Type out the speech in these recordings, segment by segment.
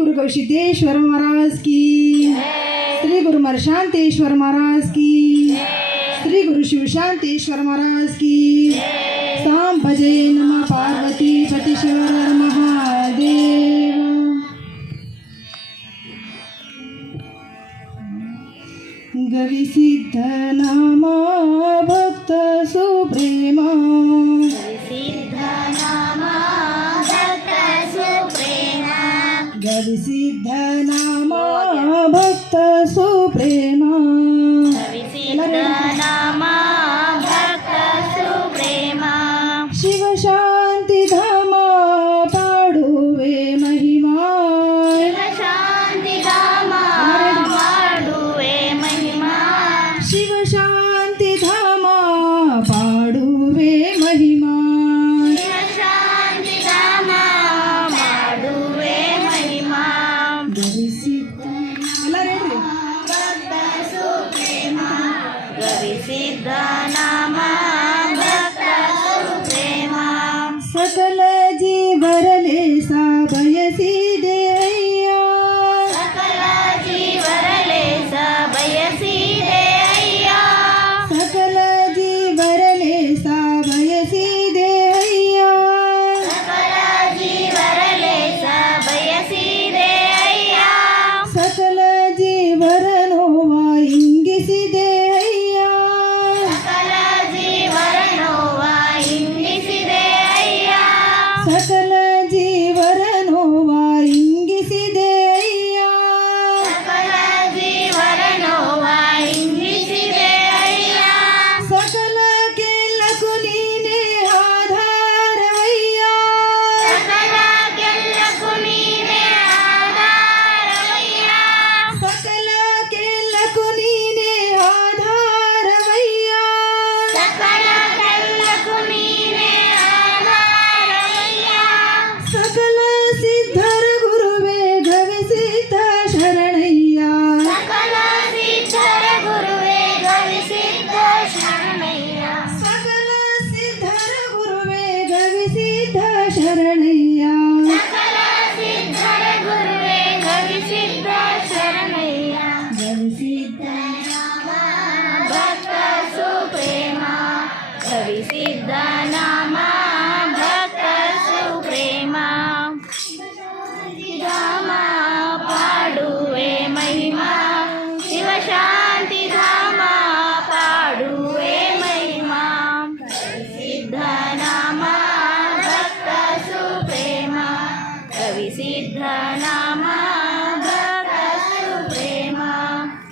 गुरु गविसिद्धेश्वर महाराज की, श्री गुरु मरशांतेश्वर महाराज की, श्री गुरु शिवशांतेश्वर महाराज की। साम भजे नमः पार्वती पति शिव महादेव। गविसिद्ध नाम भक्त सुप्रेमा, गविसिद्ध नाम भक्त सुप्रेमा, गविसिद्ध नाम भक्त सुप्रेमा, गविसिद्ध नाम भक्त सुप्रेमा। शिव शांति धाम पाडुवे महिमा, शिव शांति धाम पाडुवे महिमा, शिव शांति धाम पाडुवे महिमा। शिव शांति धाम पाडुवे महिमा। गविसिद्ध ಎಲ್ಲರೂ भक्त सुप्रेमा, गविसिद्ध नाम भक्त सुप्रेमा। सकल जीवरले सा ಬಯಸಿದೆ ಅಯ್ಯ, सकल जीवरले ಸ ಬಯಸಿದೆ ಅಯ್ಯ, सकल जीवरले सा ಬಯಸಿದೆ ಅಯ್ಯ, सकल जीवरले ಸ ಬಯಸಿದೆ ಅಯ್ಯ, सकल जीवर ನೋವ ಇಂಗಿಸಿದೆ ಅಯ್ಯ, सकल जीवर ನೋವ ಇಂಗಿಸಿದೆ ಅಯ್ಯ, सकल जीवर ನೋವ ಇಂಗಿಸಿದೆ ಅಯ್ಯ, सकल जीवर ನೋವ ಇಂಗಿಸಿದೆ ಅಯ್ಯ, सकल ಕೆಲ್ಲಕು ನೀನೇ ಆಧಾರವಯ್ಯ, सकल ಕೆಲ್ಲಕು ನೀನೇ ಆಧಾರವಯ್ಯ, सकल ಕೆಲ್ಲಕು ನೀನೇ ಆಧಾರವಯ್ಯ, सकल ಕೆಲ್ಲಕು ನೀನೇ ಆಧಾರವಯ್ಯ, सकल ಸಿದ್ಧರ ಗುರುವೇ ಗವಿಸಿದ್ಧ ಶರಣಯ್ಯ, सकल ಸಿದ್ಧರ ಗುರುವೇ ಗವಿಸಿದ್ಧ ಶರಣಯ್ಯ, सकल ಸಿದ್ಧರ ಗುರುವೇ ಗವಿಸಿದ್ಧ ಶರಣಯ್ಯ, सकल ಸಿದ್ಧರ ಗುರುವೇ ಗವಿಸಿದ್ಧ ಶರಣಯ್ಯ। ಗವಿಸಿದ್ಧ ನಾಮ ಭಕ್ತ ಸುಪ್ರೇಮ, ಗವಿಸಿದ್ಧ ನಾಮ ಭಕ್ತ ಸುಪ್ರೇಮ, ಧಾಮ ಪಾಡುವೆ ಮಹಿಮಾ, ಶಿವ ಶಾಂತಿ ಧಾಮ ಪಾಡುವೆ ಮಹಿಮಾ, ಗವಿಸಿದ್ಧ ನಾಮ ಭಕ್ತ ಸುಪ್ರೇಮ, ಗವಿಸಿದ್ಧ ನಾಮ ಭಕ್ತ ಸುಪ್ರೇಮ।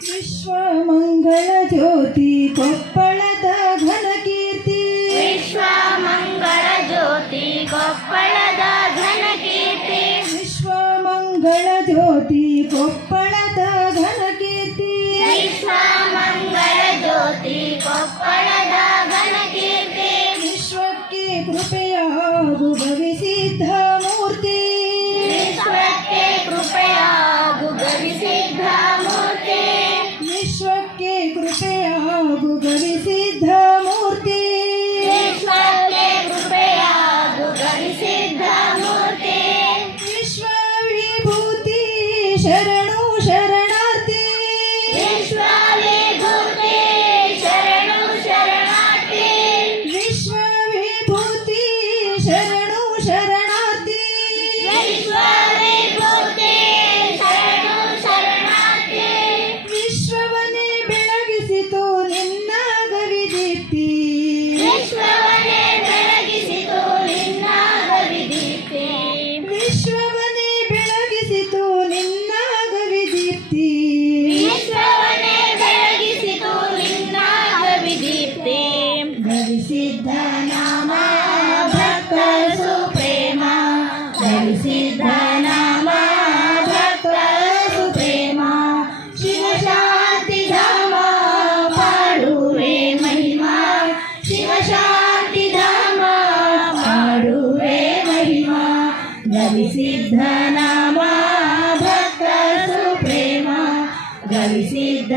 ವಿಶ್ವ ಮಂಗಳ ಜ್ಯೋತಿ ಕೊಪ್ಪಳದ ಘನ ಕೀರ್ತಿ, ವಿಶ್ವ ಮಂಗಳ ಜ್ಯೋತಿ ಕೊಪ್ಪಳದ ಘನ ಕೀರ್ತಿ, ವಿಶ್ವ ಮಂಗಳ ಜ್ಯೋತಿ ಕೊಪ್ಪಳದ ಘನ ಕೀರ್ತಿ, ವಿಶ್ವ ಮಂಗಳ ಜ್ಯೋತಿ ಕೊಪ್ಪಳದ ಘನ ಕೀರ್ತಿ, ವಿಶ್ವಕ್ಕೆ ಕೃಪೆಯಾಗು ಗವಿಸಿದ್ಧ ಮೂರ್ತಿ, ವಿಶ್ವಕ್ಕೆ ಕೃಪೆಯಾಗು ಗವಿಸಿದ್ಧ ಮೂರ್ತಿ, ವಿಶ್ವಕ್ಕೆ ಕೃಪೆಯಾಗು ಗವಿಸಿದ್ಧ ಮೂರ್ತಿ, ವಿಶ್ವಕ್ಕೆ ಕೃಪೆಯಾಗು ಗವಿಸಿದ್ಧ ಮೂರ್ತಿ, ವಿಶ್ವ ವಿಭೂತಿ ಶರಣು ಶರಣಾರ್ಥಿ, ವಿಶ್ವ ವಿಭೂತಿ ಶರಣು ಶರಣಾರ್ಥಿ, ವಿಶ್ವ ವಿಭೂತಿ ಶರಣು ಶರಣಾರ್ಥಿ, ವಿಶ್ವ ವಿಭೂತಿ ಶರಣು ಶರಣಾರ್ಥಿ, ವಿಶ್ವವನ್ನೇ ಬೆಳಗಿಸಿತು ನಿನ್ನ ಗವಿದೀಪ್ತಿ, ವಿಶ್ವವನ್ನೇ ಬೆಳಗಿಸಿತು ನಿನ್ನ ಗವಿದೀಪ್ತಿ, ವಿಶ್ವವನ್ನೇ ಬೆಳಗಿಸಿತು ನಿನ್ನ ಗವಿದೀಪ್ತಿ, ವಿಶ್ವವನ್ನೇ ಬೆಳಗಿಸಿತು ನಿನ್ನ ಗವಿದೀಪ್ತಿ, ಗವಿಸಿದ್ಧ ನಾಮ ಭಕ್ತ ಸುಪ್ರೇಮ, ಗವಿಸಿದ್ಧ ನಾಮ ಭಕ್ತ ಸುಪ್ರೇಮ, ಶಿವ ಶಾಂತಿ ಧಾಮ ಪಾಡುವೆ ಮಹಿಮಾ, ಶಿವ ಶಾಂತಿ ಧಾಮ ಪಾಡುವೆ ಮಹಿಮಾ, ಗವಿಸಿದ್ಧ ನಾಮ ಭಕ್ತ ಸುಪ್ರೇಮ, ಗವಿಸಿದ್ಧ